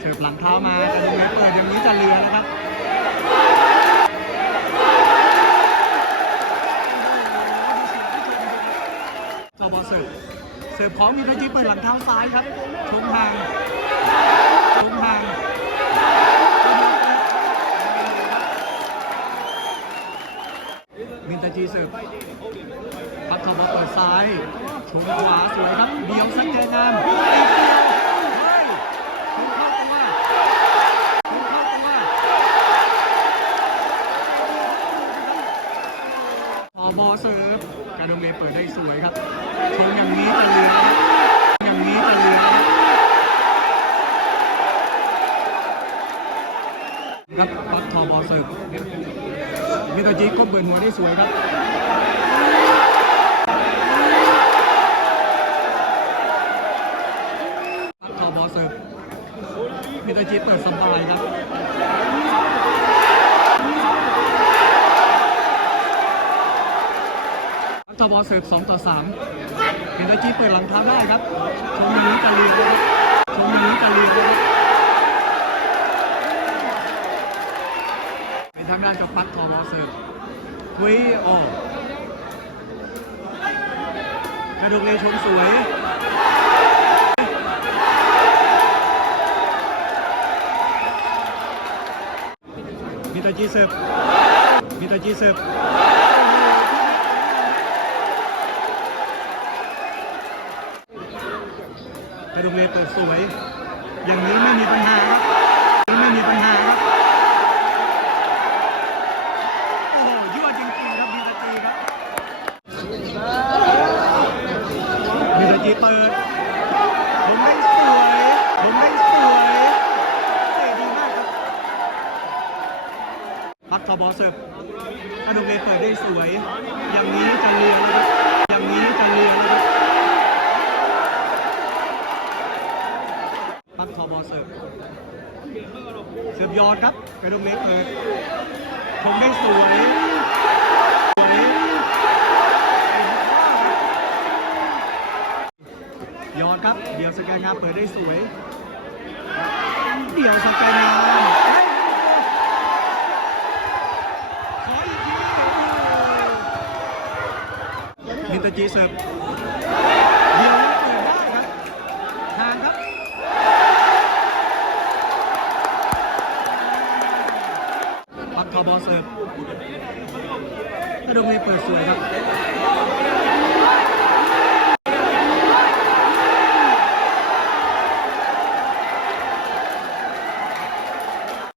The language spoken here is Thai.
เสิร์ฟหลังเท้ามากระดุมเล็กเปิดอย่างนี้จะเรือนะครับจอบอเสิร์ฟเสิร์ฟของมีทจิเปิดหลังเท้าซ้ายครับชงหางชงหางมินตาจีเสิร์ฟพักเข้ามาเปิดซ้ายชงขวาสวยครับเดียวสักแกงามเฮ้ยชงเข้าตัวชงเข้าตัวพอ บอลเสิร์ฟการดงเมเปิดได้สวยครับชงอย่างนี้จะเรือครับอย่างนี้จะเรือครับครับปักทอบอลเสิร์ฟมิโตจิก็เบิร์นหัวได้สวยครับปักทอบอเสิร์ฟมิโตจิเปิดสบายครับ ปักทอบอลเสิร์ฟ2ต่อ3มิโตจิเปิดหลังเท้าได้ครับชมอย่างนี้ตะลีครับชมอย่างนี้ตะลีครับเป็นทางด้านกับปักทอบอลเสิร์ฟคุยออกกระดูกเลชมสวยมิตาจีเสิร์ฟมิตาจีเสิร์ฟ กระดกเลเปิดสวย อย่างนี้ไม่มีปัญหาครับไม่มีปัญหาครับ โอ้โหยั่วจริงๆครับมีตาจีครับมีตาจีเปิดผมได้สวยผมได้สวยเตะดีมากครับพักทอบอลเสิร์ฟถ้าดงเลเปิดได้สวย อย่างนี้จะเรียนนะครับอย่างนี้จะเรียนนะครั บอลเสิร์ฟเสิร์ฟยอดครับกระดงเล็กเปิดผมได้สวยสวยยอดครับ เดี่ยวสแกนงามเปิดได้สวย เดี่ยวสแกนงามขออีกทีมินตาจีเสิร์ฟเดี่ยวนี้เปิดได้ครับทางครับ ปัก ทอบอเสิร์ฟกระดงเลยเปิดสวยครับ